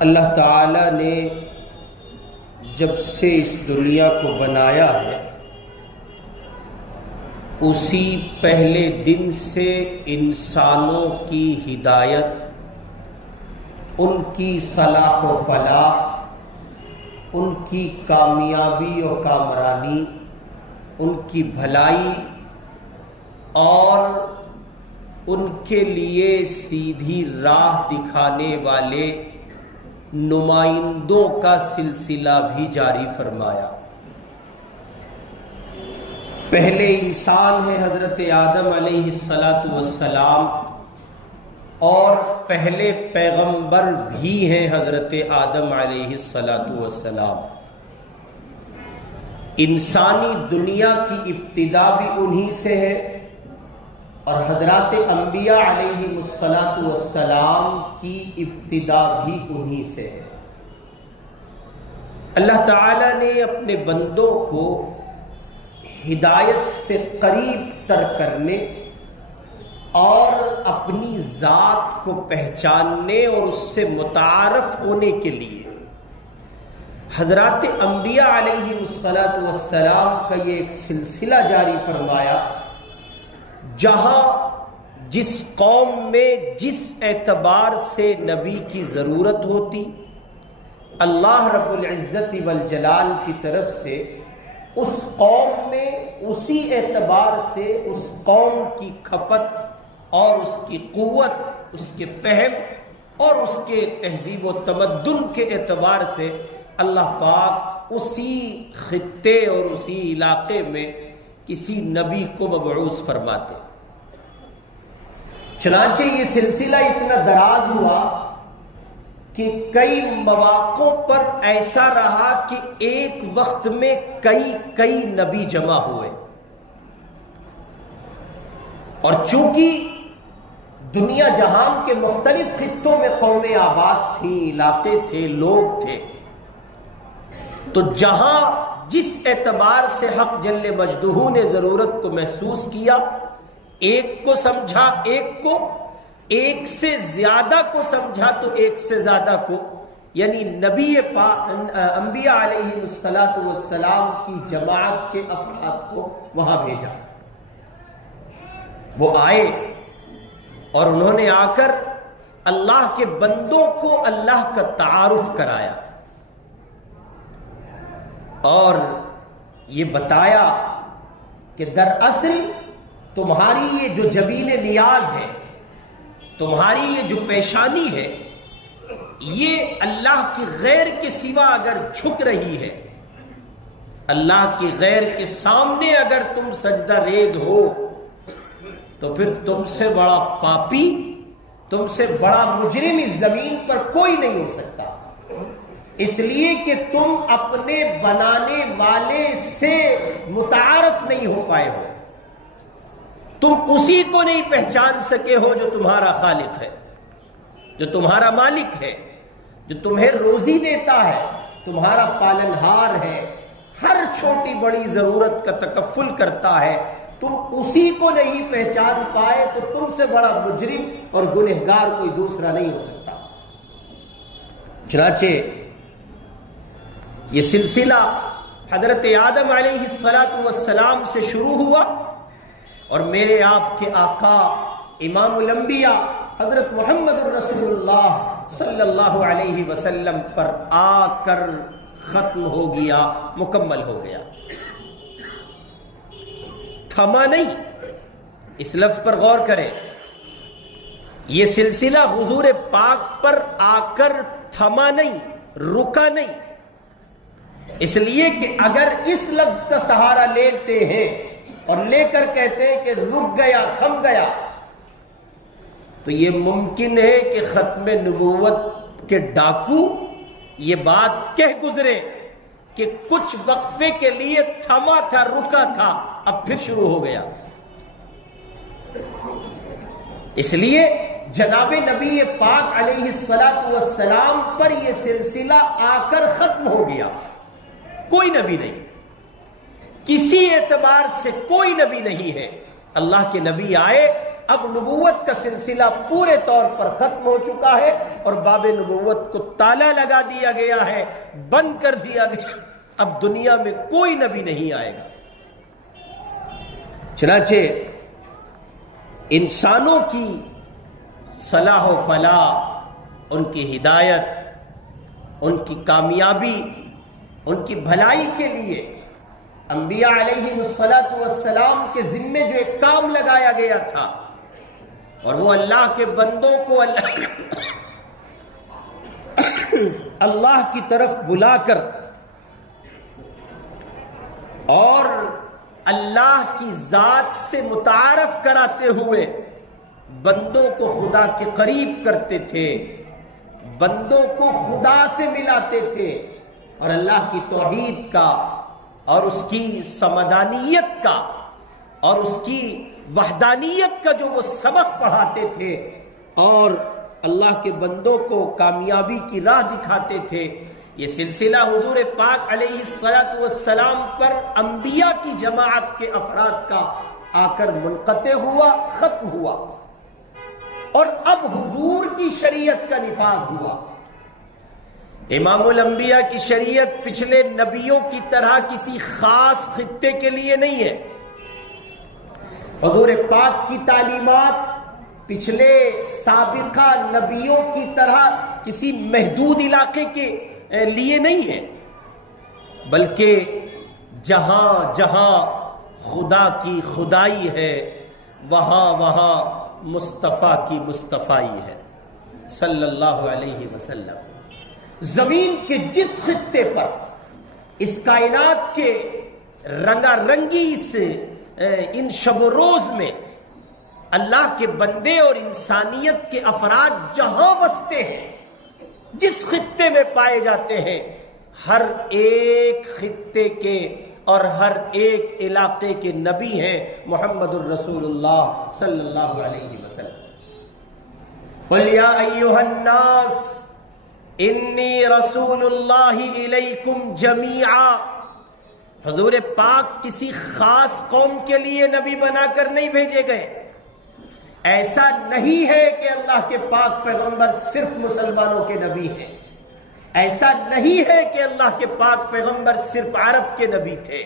اللہ تعالی نے جب سے اس دنیا کو بنایا ہے اسی پہلے دن سے انسانوں کی ہدایت، ان کی صلاح و فلاح، ان کی کامیابی و کامرانی، ان کی بھلائی اور ان کے لیے سیدھی راہ دکھانے والے نمائندوں کا سلسلہ بھی جاری فرمایا۔ پہلے انسان ہے حضرت آدم علیہ السلام، اور پہلے پیغمبر بھی ہیں حضرت آدم علیہ السلام۔ انسانی دنیا کی ابتدا بھی انہی سے ہے، اور حضرات انبیاء علیہ السلام کی ابتدا بھی انہی سے ہے۔ اللہ تعالی نے اپنے بندوں کو ہدایت سے قریب تر کرنے اور اپنی ذات کو پہچاننے اور اس سے متعارف ہونے کے لیے حضرات انبیاء علیہ السلام کا یہ ایک سلسلہ جاری فرمایا، جہاں جس قوم میں جس اعتبار سے نبی کی ضرورت ہوتی، اللہ رب العزت والجلال کی طرف سے اس قوم میں اسی اعتبار سے اس قوم کی کھپت اور اس کی قوت، اس کے فہم اور اس کے تہذیب و تمدن کے اعتبار سے اللہ پاک اسی خطے اور اسی علاقے میں کسی نبی کو مبعوث فرماتے۔ چنانچہ یہ سلسلہ اتنا دراز ہوا کہ کئی مواقع پر ایسا رہا کہ ایک وقت میں کئی نبی جمع ہوئے، اور چونکہ دنیا جہان کے مختلف خطوں میں قومیں آباد تھیں، علاقے تھے، لوگ تھے، تو جہاں جس اعتبار سے حق جل مجدہ نے ضرورت کو محسوس کیا، ایک کو سمجھا، ایک سے زیادہ کو سمجھا تو ایک سے زیادہ کو، یعنی نبی انبیاء علیہ السلام کی جماعت کے افراد کو وہاں بھیجا۔ وہ آئے اور انہوں نے آ کر اللہ کے بندوں کو اللہ کا تعارف کرایا اور یہ بتایا کہ دراصل تمہاری یہ جو جبین نیاز ہے، تمہاری یہ جو پیشانی ہے، یہ اللہ کی غیر کے سوا اگر جھک رہی ہے، اللہ کی غیر کے سامنے اگر تم سجدہ ریز ہو، تو پھر تم سے بڑا پاپی، تم سے بڑا مجرم اس زمین پر کوئی نہیں ہو سکتا، اس لیے کہ تم اپنے بنانے والے سے متعارف نہیں ہو پائے ہو، تم اسی کو نہیں پہچان سکے ہو جو تمہارا خالق ہے، جو تمہارا مالک ہے، جو تمہیں روزی دیتا ہے، تمہارا پالنہار ہے، ہر چھوٹی بڑی ضرورت کا تکفل کرتا ہے، تم اسی کو نہیں پہچان پائے تو تم سے بڑا مجرم اور گنہگار کوئی دوسرا نہیں ہو سکتا۔ چنانچہ یہ سلسلہ حضرت آدم علیہ السلام سے شروع ہوا، اور میرے آپ کے آقا امام الانبیاء حضرت محمد رسول اللہ صلی اللہ علیہ وسلم پر آ کر ختم ہو گیا، مکمل ہو گیا، تھما نہیں۔ اس لفظ پر غور کریں، یہ سلسلہ حضور پاک پر آ کر تھما نہیں، رکا نہیں، اس لیے کہ اگر اس لفظ کا سہارا لیتے ہیں اور لے کر کہتے ہیں کہ رک گیا، تھم گیا، تو یہ ممکن ہے کہ ختم نبوت کے ڈاکو یہ بات کہہ گزرے کہ کچھ وقفے کے لیے تھما تھا، رکا تھا، اب پھر شروع ہو گیا۔ اس لیے جناب نبی پاک علیہ السلام پر یہ سلسلہ آ کر ختم ہو گیا، کوئی نبی نہیں، کسی اعتبار سے کوئی نبی نہیں ہے۔ اللہ کے نبی آئے اب نبوت کا سلسلہ پورے طور پر ختم ہو چکا ہے اور باب نبوت کو تالا لگا دیا گیا ہے، بند کر دیا گیا، اب دنیا میں کوئی نبی نہیں آئے گا۔ چنانچہ انسانوں کی صلاح و فلاح، ان کی ہدایت، ان کی کامیابی، ان کی بھلائی کے لیے انبیاء علیہم السلام کے ذمے جو ایک کام لگایا گیا تھا، اور وہ اللہ کے بندوں کو اللہ کی طرف بلا کر اور اللہ کی ذات سے متعارف کراتے ہوئے بندوں کو خدا کے قریب کرتے تھے، بندوں کو خدا سے ملاتے تھے، اور اللہ کی توحید کا اور اس کی سمدانیت کا اور اس کی وحدانیت کا جو وہ سبق پڑھاتے تھے اور اللہ کے بندوں کو کامیابی کی راہ دکھاتے تھے، یہ سلسلہ حضور پاک علیہ السلام پر انبیاء کی جماعت کے افراد کا آ کر منقطع ہوا، ختم ہوا، اور اب حضور کی شریعت کا نفاذ ہوا۔ امام الانبیاء کی شریعت پچھلے نبیوں کی طرح کسی خاص خطے کے لیے نہیں ہے۔ حضور پاک کی تعلیمات پچھلے سابقہ نبیوں کی طرح کسی محدود علاقے کے لیے نہیں ہے، بلکہ جہاں جہاں خدا کی خدائی ہے وہاں وہاں مصطفیٰ کی مصطفائی ہے صلی اللہ علیہ وسلم۔ زمین کے جس خطے پر اس کائنات کے رنگا رنگی سے ان شب و روز میں اللہ کے بندے اور انسانیت کے افراد جہاں بستے ہیں، جس خطے میں پائے جاتے ہیں، ہر ایک خطے کے اور ہر ایک علاقے کے نبی ہیں محمد الرسول اللہ صلی اللہ علیہ وسلم۔ قُلْ يَا أَيُّهَا النَّاسِ انی رسول اللہ الیکم جمیعا۔ حضور پاک کسی خاص قوم کے لیے نبی بنا کر نہیں بھیجے گئے۔ ایسا نہیں ہے کہ اللہ کے پاک پیغمبر صرف مسلمانوں کے نبی ہیں، ایسا نہیں ہے کہ اللہ کے پاک پیغمبر صرف عرب کے نبی تھے،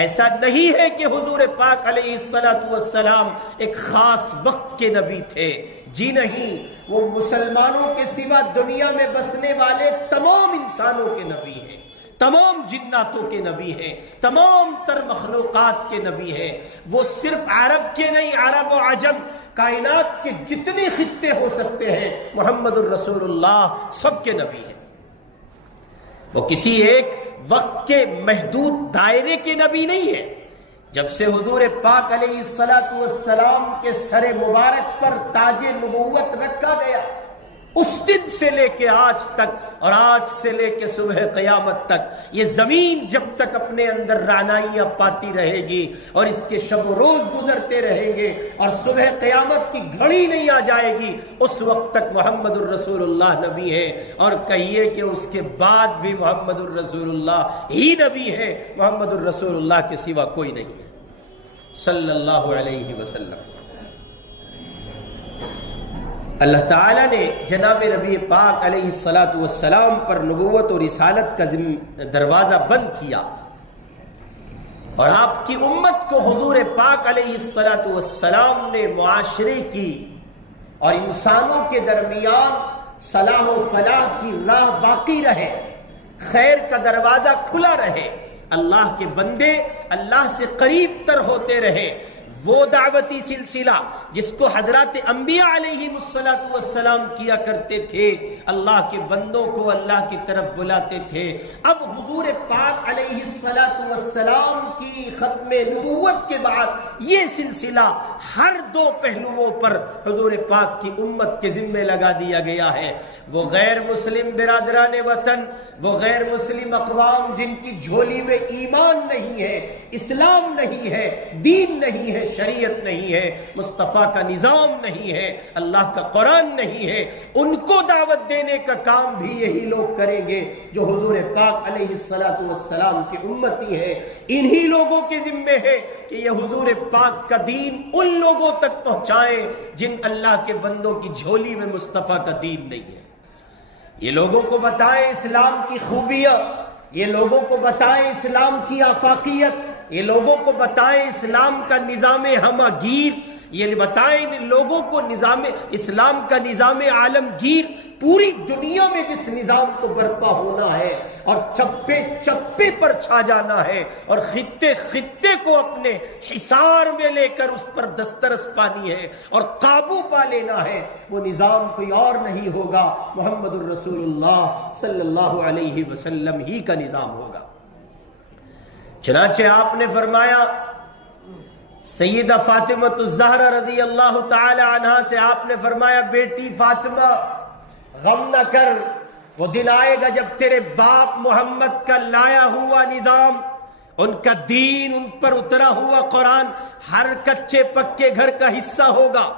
ایسا نہیں ہے کہ حضور پاک علیہ السلام ایک خاص وقت کے نبی تھے۔ جی نہیں، وہ مسلمانوں کے سوا دنیا میں بسنے والے تمام انسانوں کے نبی ہیں، تمام جناتوں کے نبی ہیں، تمام تر مخلوقات کے نبی ہیں۔ وہ صرف عرب کے نہیں، عرب و عجم کائنات کے جتنے خطے ہو سکتے ہیں محمد الرسول اللہ سب کے نبی ہیں۔ وہ کسی ایک وقت کے محدود دائرے کے نبی نہیں ہے۔ جب سے حضور پاک علیہ السلام کے سر مبارک پر تاج نبوت رکھا گیا، اس دن سے لے کے آج تک اور آج سے لے کے صبح قیامت تک یہ زمین جب تک اپنے اندر رعنائیاں پاتی رہے گی اور اس کے شب و روز گزرتے رہیں گے اور صبح قیامت کی گھڑی نہیں آ جائے گی، اس وقت تک محمد الرسول اللہ نبی ہے، اور کہیے کہ اس کے بعد بھی محمد الرسول اللہ ہی نبی ہے، محمد الرسول اللہ کے سوا کوئی نہیں ہے صلی اللہ علیہ وسلم۔ اللہ تعالیٰ نے جناب نبی پاک علیہ السلام پر نبوت اور رسالت کا دروازہ بند کیا، اور آپ کی امت کو حضور پاک علیہ السلام نے معاشرے کی اور انسانوں کے درمیان صلاح و فلاح کی راہ باقی رہے، خیر کا دروازہ کھلا رہے، اللہ کے بندے اللہ سے قریب تر ہوتے رہے۔ وہ دعوتی سلسلہ جس کو حضرات انبیاء علیہ السلام کیا کرتے تھے، اللہ کے بندوں کو اللہ کی طرف بلاتے تھے، اب حضور پاک علیہ السلام کی ختم نبوت کے بعد یہ سلسلہ ہر دو پہلوؤں پر حضور پاک کی امت کے ذمے لگا دیا گیا ہے۔ وہ غیر مسلم برادران وطن، وہ غیر مسلم اقوام جن کی جھولی میں ایمان نہیں ہے، اسلام نہیں ہے، دین نہیں ہے، شریعت نہیں ہے، مصطفیٰ کا نظام نہیں ہے، اللہ کا قرآن نہیں ہے، ان کو دعوت دینے کا کام بھی یہی لوگ کریں گے جو حضور پاک علیہ السلام کی امتی ہے۔ انہی لوگوں کے ذمے ہے کہ یہ حضور پاک کا دین ان لوگوں تک پہنچائیں جن اللہ کے بندوں کی جھولی میں مصطفیٰ کا دین نہیں ہے. یہ لوگوں کو بتائیں اسلام کی خوبیاں، یہ لوگوں کو بتائیں اسلام کی آفاقیت، یہ لوگوں کو بتائیں اسلام کا نظام ہمہ گیر، یہ بتائیں لوگوں کو اسلام کا نظام عالمگیر، پوری دنیا میں جس نظام کو برپا ہونا ہے اور چپے چپے پر چھا جانا ہے اور خطے خطے کو اپنے حصار میں لے کر اس پر دسترس پانی ہے اور قابو پا لینا ہے، وہ نظام کوئی اور نہیں ہوگا، محمد الرسول اللہ صلی اللہ علیہ وسلم ہی کا نظام ہوگا. چنانچہ آپ نے فرمایا، سیدہ فاطمہ الزہرا رضی اللہ تعالی عنہا سے آپ نے فرمایا، بیٹی فاطمہ غم نہ کر، وہ دن آئے گا جب تیرے باپ محمد کا لایا ہوا نظام، ان کا دین، ان پر اترا ہوا قرآن ہر کچے پکے گھر کا حصہ ہوگا.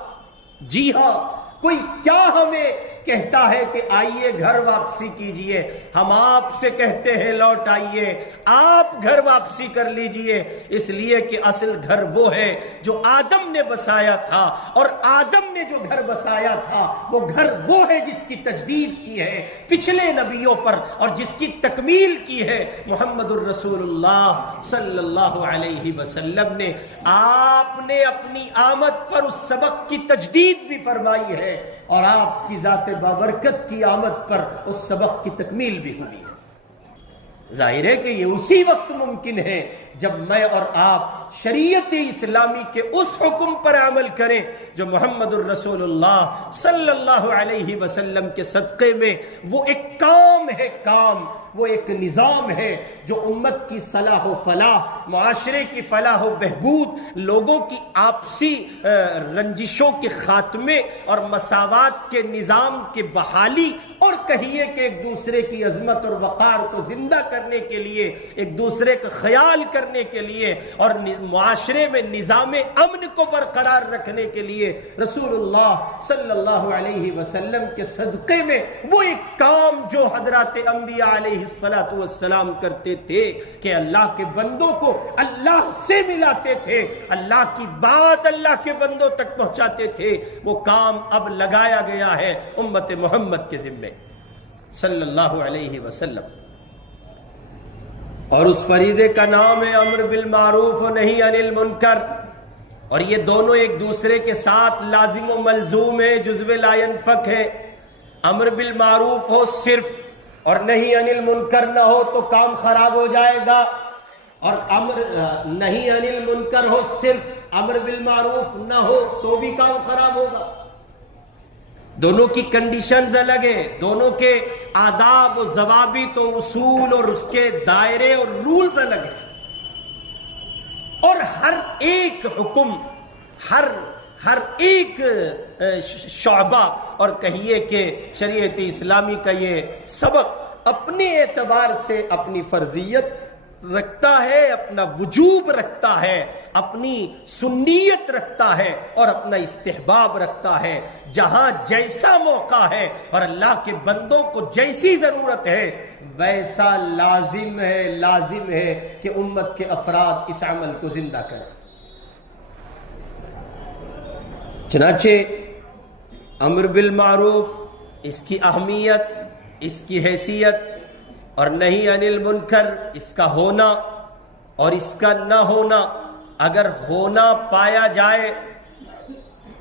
جی ہاں، کوئی کیا ہمیں کہتا ہے کہ آئیے گھر واپسی کیجئے، ہم آپ سے کہتے ہیں لوٹ آئیے، آپ گھر واپسی کر لیجئے، اس لیے کہ اصل گھر وہ ہے جو آدم نے بسایا تھا، اور آدم نے جو گھر بسایا تھا وہ گھر وہ ہے جس کی تجدید کی ہے پچھلے نبیوں پر اور جس کی تکمیل کی ہے محمد الرسول اللہ صلی اللہ علیہ وسلم نے. آپ نے اپنی آمد پر اس سبق کی تجدید بھی فرمائی ہے اور آپ کی ذات بابرکت کی آمد پر اس سبق کی تکمیل بھی ہوئی ہے. ظاہر ہے کہ یہ اسی وقت ممکن ہے جب میں اور آپ شریعت اسلامی کے اس حکم پر عمل کریں جو محمد الرسول اللہ صلی اللہ علیہ وسلم کے صدقے میں وہ ایک کام ہے، وہ ایک نظام ہے جو امت کی صلاح و فلاح، معاشرے کی فلاح و بہبود، لوگوں کی آپسی رنجشوں کے خاتمے اور مساوات کے نظام کی بحالی، اور کہیے کہ ایک دوسرے کی عظمت اور وقار کو زندہ کرنے کے لیے، ایک دوسرے کا خیال کرنے کے لیے اور معاشرے میں نظام امن کو برقرار رکھنے کے لیے رسول اللہ صلی اللہ علیہ وسلم کے صدقے میں وہ ایک کام جو حضرات انبیاء علیہ السلام کرتے تھے کہ اللہ کے بندوں کو اللہ سے ملاتے تھے، اللہ کی بات اللہ کے بندوں تک پہنچاتے تھے، وہ کام اب لگایا گیا ہے امت محمد کے ذمے صلی اللہ علیہ وسلم. اور اس فریضے کا نام ہے امر بالمعروف و نہی عن المنکر، اور یہ دونوں ایک دوسرے کے ساتھ لازم و ملزوم ہے، جزو لا ينفک ہے. امر بالمعروف ہو صرف اور نہی عن المنکر نہ ہو تو کام خراب ہو جائے گا، اور امر نہی عن المنکر ہو صرف، امر بالمعروف نہ ہو تو بھی کام خراب ہوگا. دونوں کی کنڈیشنز الگ ہیں، دونوں کے آداب و ضوابط و اصول اور اس کے دائرے اور رولز الگ ہیں، اور ہر ایک حکم، ہر ایک شعبہ اور کہیے کہ شریعت اسلامی کا یہ سبق اپنے اعتبار سے اپنی فرضیت رکھتا ہے، اپنا وجوب رکھتا ہے، اپنی سنیت رکھتا ہے اور اپنا استحباب رکھتا ہے. جہاں جیسا موقع ہے اور اللہ کے بندوں کو جیسی ضرورت ہے ویسا لازم ہے کہ امت کے افراد اس عمل کو زندہ کریں. چنانچہ امر بالمعروف، اس کی اہمیت، اس کی حیثیت، اور نہی عن المنکر، اس کا ہونا اور اس کا نہ ہونا، اگر ہونا پایا جائے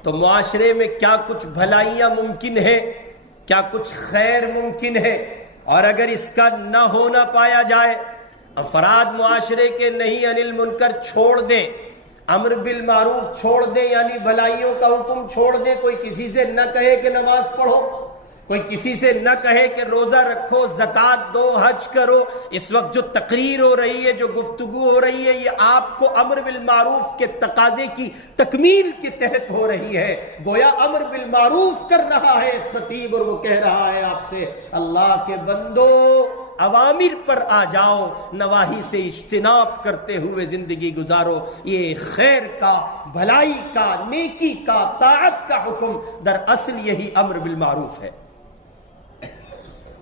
تو معاشرے میں کیا کچھ بھلائیاں ممکن ہیں، کیا کچھ خیر ممکن ہے، اور اگر اس کا نہ ہونا پایا جائے، افراد معاشرے کے نہی عن المنکر چھوڑ دیں، امر بالمعروف چھوڑ دیں، یعنی بھلائیوں کا حکم چھوڑ دیں، کوئی کسی سے نہ کہے کہ نماز پڑھو، کوئی کسی سے نہ کہے کہ روزہ رکھو، زکوٰۃ دو، حج کرو. اس وقت جو تقریر ہو رہی ہے، جو گفتگو ہو رہی ہے، یہ آپ کو امر بالمعروف کے تقاضے کی تکمیل کے تحت ہو رہی ہے. گویا امر بالمعروف کر رہا ہے خطیب اور وہ کہہ رہا ہے آپ سے، اللہ کے بندو اوامر پر آ جاؤ، نواہی سے اجتناب کرتے ہوئے زندگی گزارو. یہ خیر کا، بھلائی کا، نیکی کا، طاعت کا حکم دراصل یہی امر بالمعروف ہے.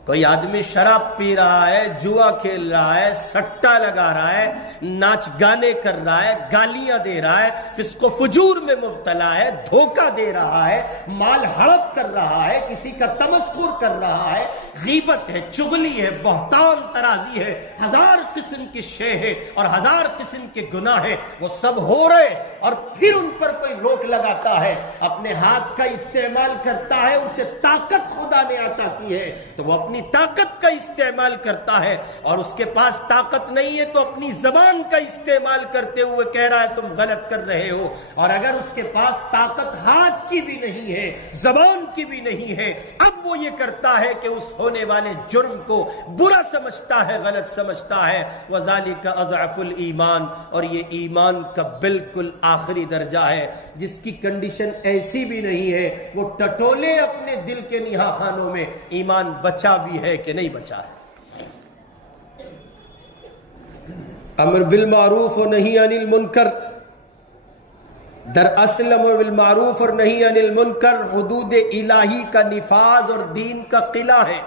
کوئی آدمی شراب پی رہا ہے، جوا کھیل رہا ہے، سٹا لگا رہا ہے، ناچ گانے کر رہا ہے، گالیاں دے رہا ہے، فسق و فجور میں مبتلا ہے، دھوکہ دے رہا ہے، مال ہڑپ کر رہا ہے، کسی کا تمسخر کر رہا ہے، غیبت ہے، چغلی ہے، بہتان ترازی ہے، ہزار قسم کی شے ہے اور ہزار قسم کے گناہ ہیں، وہ سب ہو رہے اور پھر ان پر کوئی روک لگاتا ہے، اپنے ہاتھ کا استعمال کرتا ہے، اسے طاقت خدا نے عطا کی ہے تو وہ اپنی طاقت کا استعمال کرتا ہے، اور اس کے پاس طاقت نہیں ہے تو اپنی زبان کا استعمال کرتے ہوئے کہہ رہا ہے تم غلط کر رہے ہو، اور اگر اس کے پاس طاقت ہاتھ کی بھی نہیں ہے، زبان کی بھی نہیں ہے، اب وہ یہ کرتا ہے کہ اس ہونے والے جرم کو برا سمجھتا ہے، غلط سمجھتا ہے، وَذَلِكَ أَضْعَفُ الْإِيمَانِ، اور یہ ایمان کا بالکل آخری درجہ ہے، جس کی کنڈیشن ایسی بھی نہیں ہے وہ ٹٹولے اپنے دل کے نہا خانوں میں ایمان بچا بھی ہے کہ نہیں بچا ہے۔ امر بالمعروف و نہی عن المنکر، دراصل امر بالمعروف اور نہی عن المنکر حدود الہی کا نفاذ اور دین کا قلعہ ہے۔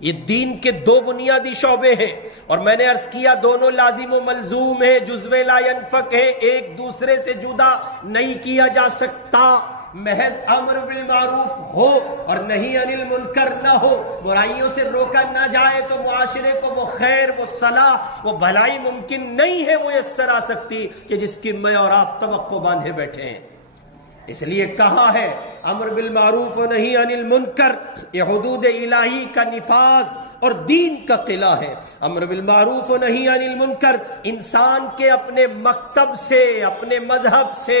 یہ دین کے دو بنیادی شعبے ہیں، اور میں نے عرض کیا دونوں لازم و ملزوم ہیں، جزو لا ینفک ہے، ایک دوسرے سے جدا نہیں کیا جا سکتا۔ محض امر بالمعروف ہو اور نہی عن المنکر نہ ہو، برائیوں سے روکا نہ جائے تو معاشرے کو وہ خیر، وہ صلاح، وہ بھلائی ممکن نہیں ہے میسر آ سکتی کہ جس کی میں اور آپ توقع باندھے بیٹھے ہیں۔ اس لیے کہا ہے امر بالمعروف و نہی عن المنکر، یہ حدود الہی کا نفاذ اور دین کا قلعہ ہے۔ امر بالمعروف و نہی عن المنکر انسان کے اپنے مکتب سے، اپنے مذہب سے،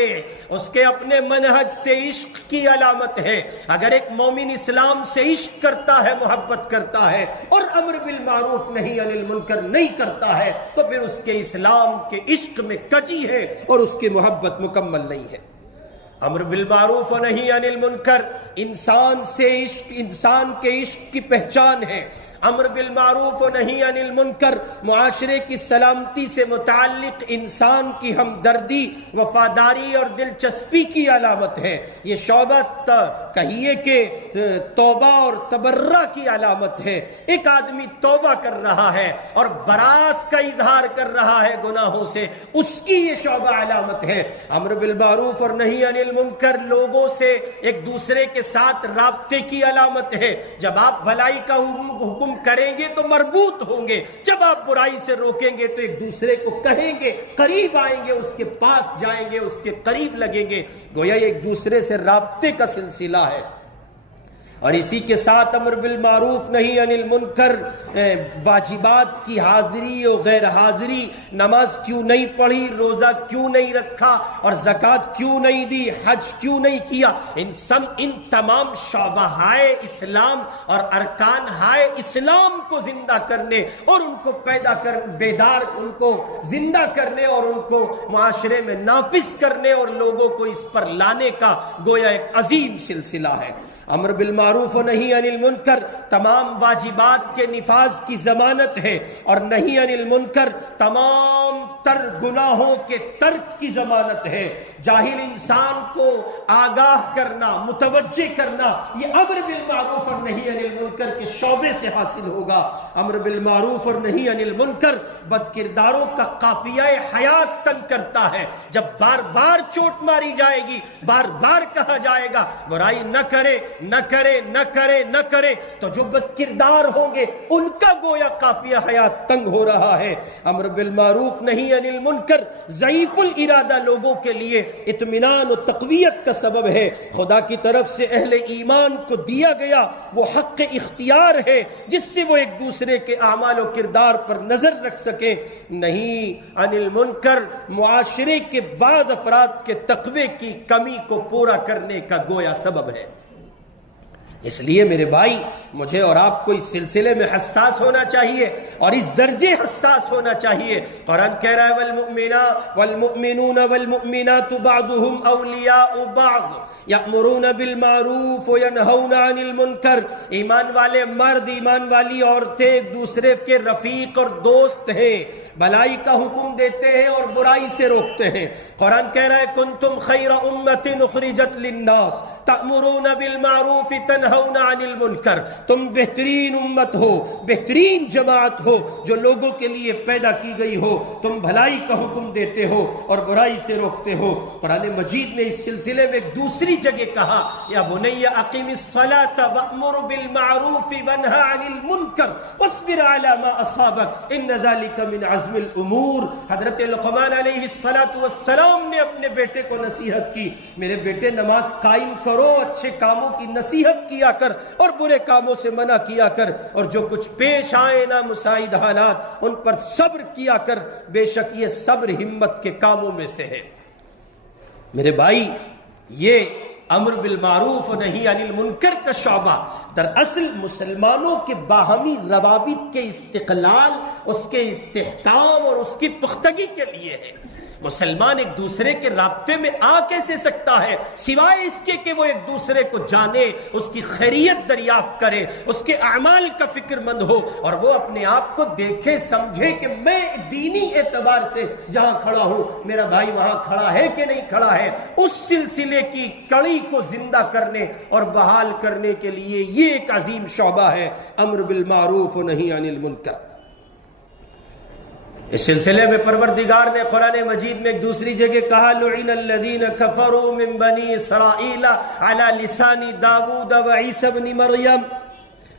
اس کے اپنے منہج سے عشق کی علامت ہے۔ اگر ایک مومن اسلام سے عشق کرتا ہے، محبت کرتا ہے، اور امر بالمعروف نہی عن المنکر نہیں کرتا ہے تو پھر اس کے اسلام کے عشق میں کجی ہے اور اس کی محبت مکمل نہیں ہے۔ امر بالمعروف و نہی عن المنکر انسان سے عشق، انسان کے عشق کی پہچان ہے۔ امر بالمعروف و نہی عن المنکر معاشرے کی سلامتی سے متعلق انسان کی ہمدردی، وفاداری اور دلچسپی کی علامت ہے۔ یہ شعبہ کہیے کہ توبہ اور تبرہ کی علامت ہے۔ ایک آدمی توبہ کر رہا ہے اور برات کا اظہار کر رہا ہے گناہوں سے، اس کی یہ شعبہ علامت ہے۔ امر بالمعروف اور نہی عن المنکر لوگوں سے ایک دوسرے کے ساتھ رابطے کی علامت ہے۔ جب آپ بھلائی کا حکم کریں گے تو مربوط ہوں گے، جب آپ برائی سے روکیں گے تو ایک دوسرے کو کہیں گے، قریب آئیں گے، اس کے پاس جائیں گے، اس کے قریب لگیں گے، گویا ایک دوسرے سے رابطے کا سلسلہ ہے۔ اور اسی کے ساتھ امر بالمعروف نہی عن المنکر واجبات کی حاضری اور غیر حاضری، نماز کیوں نہیں پڑھی، روزہ کیوں نہیں رکھا، اور زکوٰۃ کیوں نہیں دی، حج کیوں نہیں کیا، ان تمام شعبہ ہائے اسلام اور ارکان ہائے اسلام کو زندہ کرنے اور ان کو پیدا کر بیدار، ان کو زندہ کرنے اور ان کو معاشرے میں نافذ کرنے اور لوگوں کو اس پر لانے کا گویا ایک عظیم سلسلہ ہے۔ امر بالمعروف و نہی عن المنکر تمام واجبات کے نفاذ کی ضمانت ہے، اور نہی عن المنکر تمام تر گناہوں کے ترک کی ضمانت ہے۔ جاہل انسان کو آگاہ کرنا، متوجہ کرنا، یہ امر بالمعروف اور نہی عن المنکر کے شعبے سے حاصل ہوگا۔ امر بالمعروف اور نہی عن المنکر بد کرداروں کا قافیہ حیات تنگ کرتا ہے۔ جب بار بار چوٹ ماری جائے گی، بار بار کہا جائے گا برائی نہ کرے، نہ کرے، نہ کرے، نہ کرے، تو جو بد کردار ہوں گے ان کا گویا قافیہ حیات تنگ ہو رہا ہے۔ امر بالمعروف نہی عن المنکر ضعیف الارادہ لوگوں کے لیے اطمینان و تقویت کا سبب ہے۔ خدا کی طرف سے اہل ایمان کو دیا گیا وہ حق اختیار ہے جس سے وہ ایک دوسرے کے اعمال و کردار پر نظر رکھ سکیں۔ نہیں عن المنکر معاشرے کے بعض افراد کے تقوی کی کمی کو پورا کرنے کا گویا سبب ہے۔ اس لیے میرے بھائی مجھے اور آپ کو اس سلسلے میں حساس ہونا چاہیے، اور اس درجے حساس ہونا چاہیے۔ قرآن کہہ رہا ہے والمؤمنون والمؤمنات بعضهم اولیاء بعض یأمرون بالمعروف وینہون عن المنکر۔ ایمان والے مرد، ایمان والی عورتیں ایک دوسرے کے رفیق اور دوست ہیں، بھلائی کا حکم دیتے ہیں اور برائی سے روکتے ہیں۔ قرآن کہہ رہا ہے کنتم خیر امۃ اخرجت للناس تأمرون بالمعروف تنہون تنہون عن المنکر، تم بہترین امت ہو، بہترین جماعت ہو جو لوگوں کے لیے پیدا کی گئی ہو، تم بھلائی کا حکم دیتے ہو اور برائی سے روکتے ہو۔ قرآن مجید نے اس سلسلے میں ایک دوسری جگہ کہا یا بنی اقیم الصلاۃ وامر بالمعروف وانہا عن المنکر واصبر علی ما اصابک ان ذلک من عزم الامور۔ حضرت لقمان علیہ السلام نے اپنے بیٹے کو نصیحت کی، میرے بیٹے نماز قائم کرو، اچھے کاموں کی نصیحت کیا کر اور برے کاموں سے منع کیا کر، اور جو کچھ پیش آئے نا مساعد حالات ان پر صبر کیا کر، بے شک یہ صبر ہمت کے کاموں میں سے ہے۔ میرے بھائی، یہ امر بالمعروف و نہی عن المنکر کا شعبہ دراصل مسلمانوں کے باہمی روابط کے استقلال، اس کے استحکام اور اس کی پختگی کے لیے ہے۔ مسلمان ایک دوسرے کے رابطے میں آ کیسے سکتا ہے سوائے اس کے کہ وہ ایک دوسرے کو جانے، اس کی خیریت دریافت کرے، اس کے اعمال کا فکر مند ہو، اور وہ اپنے آپ کو دیکھے سمجھے کہ میں دینی اعتبار سے جہاں کھڑا ہوں میرا بھائی وہاں کھڑا ہے کہ نہیں کھڑا ہے۔ اس سلسلے کی کڑی کو زندہ کرنے اور بحال کرنے کے لیے یہ ایک عظیم شعبہ ہے امر بالمعروف و نہی عن المنکر۔ اس سلسلے میں پروردگار نے قرآن مجید میں ایک دوسری جگہ کہا لعن الذین کفروا من بنی اسرائیل علی لسان داود و عیسی بن مریم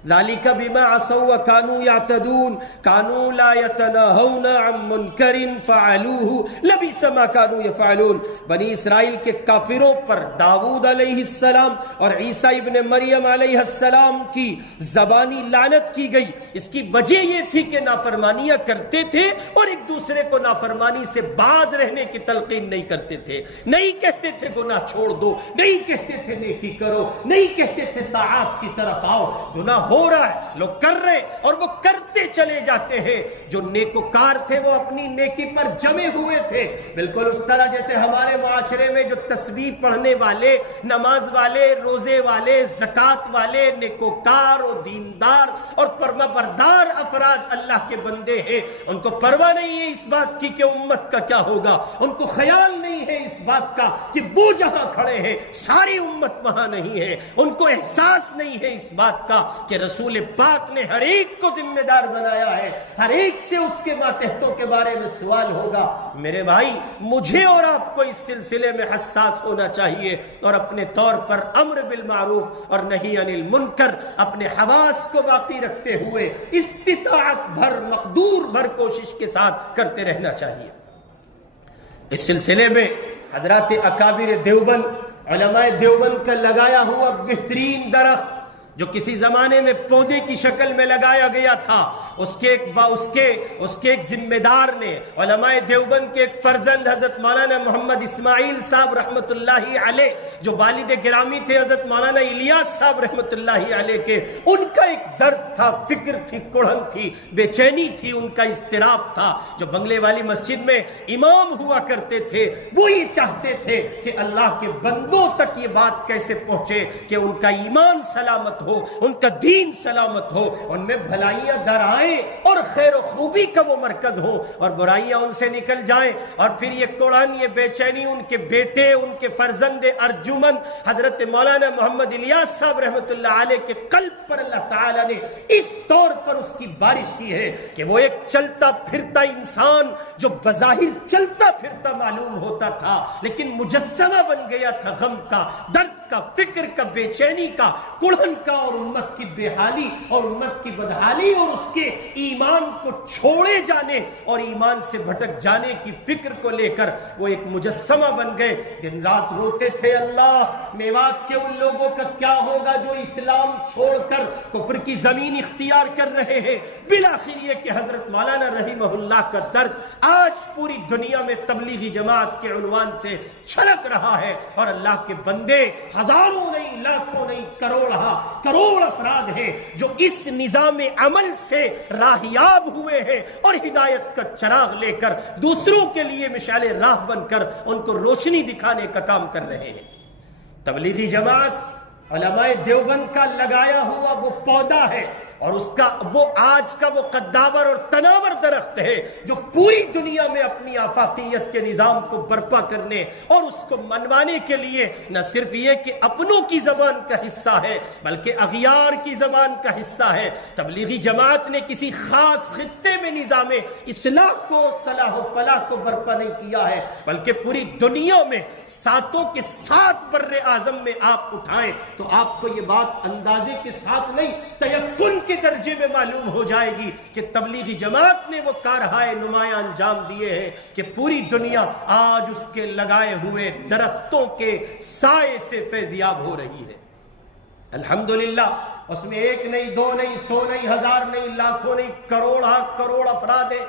ذالک بما عصوا وکانوا یعتدون کانوا لا یتناہون عن منکر فعلوہ لبئس ما کانوا یفعلون۔ بنی اسرائیل کے کافروں پر داود علیہ السلام اور عیسیٰ ابن مریم علیہ السلام کی زبانی لعنت کی گئی۔ اس کی وجہ یہ تھی کہ نافرمانیاں کرتے تھے اور ایک دوسرے کو نافرمانی سے باز رہنے کی تلقین نہیں کرتے تھے، نہیں کہتے تھے گناہ چھوڑ دو، نہیں کہتے تھے نیکی کرو، نہیں کہتے تھے طاعات کی طرف آؤ۔ گناہ ہو رہا ہے، لوگ کر رہے اور وہ کرتے چلے جاتے ہیں۔ جو نیکوکار تھے وہ اپنی نیکی پر جمے ہوئے تھے، بالکل اس طرح جیسے ہمارے معاشرے میں جو تسبیح پڑھنے والے، نماز والے، روزے والے، زکوٰۃ والے، نیکوکار اور دیندار اور فرما بردار افراد اللہ کے بندے ہیں، ان کو پرواہ نہیں ہے اس بات کی کہ امت کا کیا ہوگا، ان کو خیال نہیں ہے اس بات کا کہ وہ جہاں کھڑے ہیں ساری امت وہاں نہیں ہے، ان کو احساس نہیں ہے اس بات کا کہ رسول پاک نے ہر ایک کو ذمہ دار بنایا ہے، ہر ایک سے اس کے ماتحتوں کے بارے میں سوال ہوگا۔ میرے بھائی، مجھے اور آپ کو اس سلسلے میں حساس ہونا چاہیے اور اپنے طور پر امر بالمعروف اور نہی عن المنکر اپنے حواس کو باقی رکھتے ہوئے استطاعت بھر مقدور بھر کوشش کے ساتھ کرتے رہنا چاہیے۔ اس سلسلے میں حضرات اکابر دیوبند، علماء دیوبند کا لگایا ہوا بہترین درخت جو کسی زمانے میں پودے کی شکل میں لگایا گیا تھا، اس کے ایک ذمہ دار نے، علماء دیوبند کے ایک فرزند حضرت مولانا محمد اسماعیل صاحب رحمت اللہ علیہ جو والد گرامی تھے حضرت مولانا الیاس صاحب رحمت اللہ علیہ کے، ان کا ایک درد تھا، فکر تھی، کڑھن تھی، بے چینی تھی، ان کا اضطراب تھا۔ جو بنگلے والی مسجد میں امام ہوا کرتے تھے وہ یہ چاہتے تھے کہ اللہ کے بندوں تک یہ بات کیسے پہنچے کہ ان کا ایمان سلامت ہو، ان کا دین سلامت ہو، ان میں بھلائیاں در آئیں اور خیر و خوبی کا وہ مرکز ہو اور برائیاں ان سے نکل جائیں۔ اور پھر یہ قرآن، یہ بے چینی ان کے بیٹے، ان کے فرزند ارجمن حضرت مولانا محمد الیاس صاحب رحمت اللہ علیہ کے قلب پر اللہ تعالیٰ نے اس طور پر اس کی بارش کی ہے کہ وہ ایک چلتا پھرتا انسان جو بظاہر چلتا پھرتا معلوم ہوتا تھا لیکن مجسمہ بن گیا تھا غم کا، درد کا، فکر کا، بے چینی کا، کڑھن کا اور امت کی بے حالی اور امت کی بدحالی اور اس کے ایمان کو چھوڑے جانے اور ایمان سے بھٹک جانے کی فکر کو لے کر وہ ایک مجسمہ بن گئے۔ دن رات روتے تھے اللہ میوات کے ان لوگوں کا کیا ہوگا جو اسلام چھوڑ کر کفر کی زمین اختیار کر رہے ہیں۔ بالآخر یہ کہ حضرت مولانا رحمہ اللہ کا درد آج پوری دنیا میں تبلیغی جماعت کے عنوان سے چھلک رہا ہے اور اللہ کے بندے ہزاروں نہیں، لاکھوں نہیں، کروڑ افراد ہیں جو اس نظام عمل سے راہیاب ہوئے ہیں اور ہدایت کا چراغ لے کر دوسروں کے لیے مشعل راہ بن کر ان کو روشنی دکھانے کا کام کر رہے ہیں۔ تبلیغی جماعت علماء دیوبند کا لگایا ہوا وہ پودا ہے اور اس کا وہ آج کا وہ قداور اور تناور درخت ہے جو پوری دنیا میں اپنی آفاقیت کے نظام کو برپا کرنے اور اس کو منوانے کے لیے نہ صرف یہ کہ اپنوں کی زبان کا حصہ ہے بلکہ اغیار کی زبان کا حصہ ہے۔ تبلیغی جماعت نے کسی خاص خطے میں نظام اصلاح کو، صلاح و فلاح کو برپا نہیں کیا ہے، بلکہ پوری دنیا میں ساتوں کے ساتھ بر اعظم میں آپ اٹھائیں تو آپ کو یہ بات اندازے کے ساتھ نہیں تیقن کے درجے میں معلوم ہو جائے گی کہ تبلیغی جماعت نے وہ کارہائے نمایاں انجام دیے ہیں کہ پوری دنیا آج اس کے لگائے ہوئے درختوں کے سائے سے فیضیاب ہو رہی ہے۔ الحمدللہ اس میں ایک نہیں، دو نہیں، 100 نہیں، 1000 نہیں، لاکھوں نہیں، کروڑ افراد ہیں۔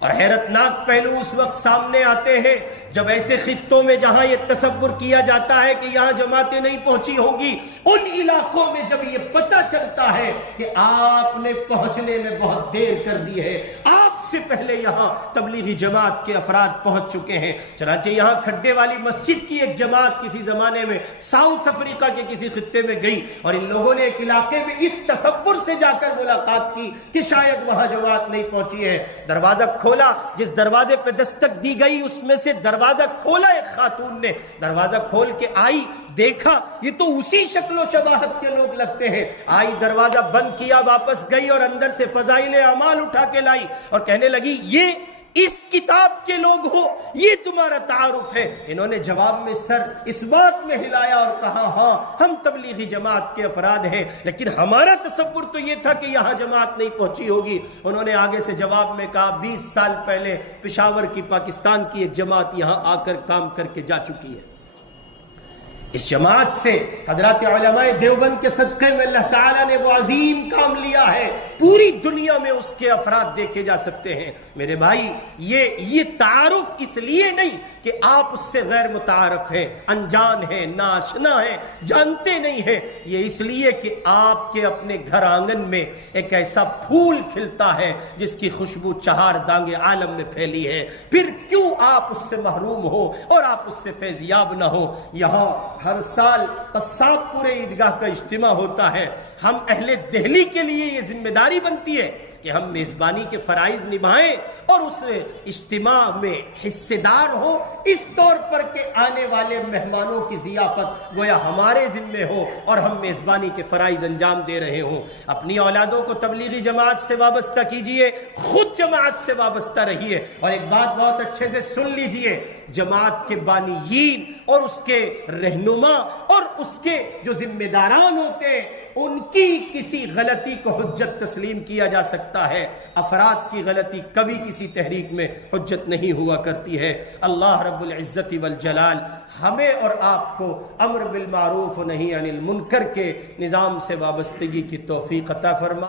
اور حیرتناک پہلو اس وقت سامنے آتے ہیں جب ایسے خطوں میں جہاں یہ تصور کیا جاتا ہے کہ یہاں جماعتیں نہیں پہنچی ہوں گی، ان علاقوں میں جب یہ پتہ چلتا ہے کہ آپ نے پہنچنے میں بہت دیر کر دی ہے، آپ سے پہلے یہاں تبلیغی جماعت کے افراد پہنچ چکے ہیں۔ چنانچہ یہاں کھڈے والی مسجد کی ایک جماعت کسی زمانے میں ساؤتھ افریقہ کے کسی خطے میں گئی اور ان لوگوں نے ایک علاقے میں اس تصور سے جا کر ملاقات کی کہ شاید وہاں جماعت نہیں پہنچی ہے۔ دروازہ کھولا، جس دروازے پہ دستک دی گئی اس میں سے دروازہ کھولا ایک خاتون نے، دروازہ کھول کے آئی، دیکھا یہ تو اسی شکل و شباہت کے لوگ لگتے ہیں، آئی دروازہ بند کیا، واپس گئی اور اندر سے فضائل اعمال اٹھا کے لائی اور کہنے لگی یہ اس کتاب کے لوگ ہو، یہ تمہارا تعارف ہے۔ انہوں نے جواب میں سر اس بات میں ہلایا اور کہا ہاں ہم تبلیغی جماعت کے افراد ہیں، لیکن ہمارا تصور تو یہ تھا کہ یہاں جماعت نہیں پہنچی ہوگی۔ انہوں نے آگے سے جواب میں کہا 20 سال پہلے پشاور کی پاکستان کی ایک جماعت یہاں آ کر کام کر کے جا چکی ہے۔ اس جماعت سے حضرات علماء دیوبند کے صدقے میں اللہ تعالیٰ نے وہ عظیم کام لیا ہے، پوری دنیا میں اس کے افراد دیکھے جا سکتے ہیں۔ میرے بھائی یہ تعارف اس لیے نہیں کہ آپ اس سے غیر متعارف ہیں، انجان ہیں، ناشنا ہیں، جانتے نہیں ہیں، یہ اس لیے کہ آپ کے اپنے گھر آنگن میں ایک ایسا پھول کھلتا ہے جس کی خوشبو 4 دانگے عالم میں پھیلی ہے، پھر کیوں آپ اس سے محروم ہو اور آپ اس سے فیضیاب نہ ہو۔ یہاں ہر سال قصاب پورے عیدگاہ کا اجتماع ہوتا ہے، ہم اہل دہلی کے لیے یہ ذمہ داری بنتی ہے کہ ہم میزبانی کے فرائض نبھائیں اور اس اجتماع میں حصے دار ہوں، اس طور پر کہ آنے والے مہمانوں کی ضیافت گویا ہمارے ذمے ہو اور ہم میزبانی کے فرائض انجام دے رہے ہوں۔ اپنی اولادوں کو تبلیغی جماعت سے وابستہ کیجئے، خود جماعت سے وابستہ رہیے، اور ایک بات بہت اچھے سے سن لیجئے، جماعت کے بانیین اور اس کے رہنما اور اس کے جو ذمہ داران ہوتے ہیں ان کی کسی غلطی کو حجت تسلیم کیا جا سکتا ہے، افراد کی غلطی کبھی کسی تحریک میں حجت نہیں ہوا کرتی ہے۔ اللہ رب العزت والجلال ہمیں اور آپ کو امر بالمعروف و نہی عن المنکر کے نظام سے وابستگی کی توفیق عطا فرما۔